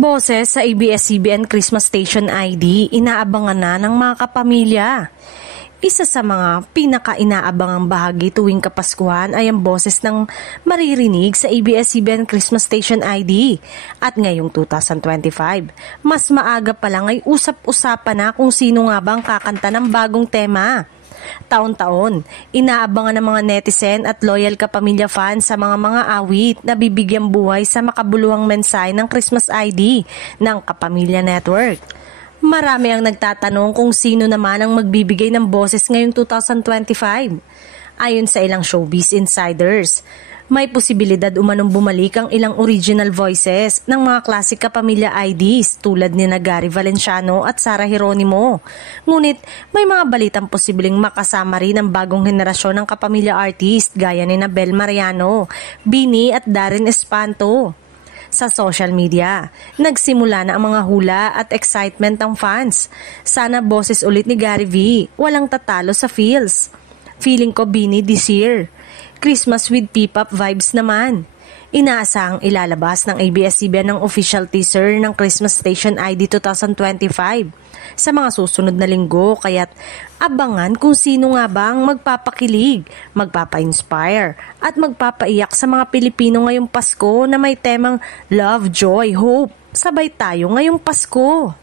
Boses sa ABS-CBN Christmas Station ID, inaabangan na ng mga kapamilya. Isa sa mga pinaka-inaabangang bahagi tuwing Kapaskuhan ay ang boses ng maririnig sa ABS-CBN Christmas Station ID. At ngayong 2025, mas maaga pa lang ay usap-usapan na kung sino nga bang kakanta ng bagong tema. Taon-taon, inaabangan ng mga netizen at loyal kapamilya fans sa mga awit na bibigyang buhay sa makabuluhang mensahe ng Christmas ID ng Kapamilya Network. Marami ang nagtatanong kung sino naman ang magbibigay ng boses ngayong 2025. Ayon sa ilang showbiz insiders, may posibilidad umanong bumalik ang ilang original voices ng mga klasik kapamilya IDs tulad ni Gary Valenciano at Sarah Geronimo. Ngunit may mga balitang posibleng makasama rin ang bagong henerasyon ng kapamilya artist gaya ni Bel Mariano, Bini at Darren Espanto. Sa social media, nagsimula na ang mga hula at excitement ng fans. Sana boses ulit ni Gary V, walang tatalo sa feels. Feeling ko Bini this year. Christmas with P-pop vibes naman. Inaasahang ilalabas ng ABS-CBN ng official teaser ng Christmas Station ID 2025 sa mga susunod na linggo, kaya't abangan kung sino nga bang magpapakilig, magpapa-inspire at magpapaiyak sa mga Pilipino ngayong Pasko na may temang Love, Joy, Hope. Sabay tayo ngayong Pasko!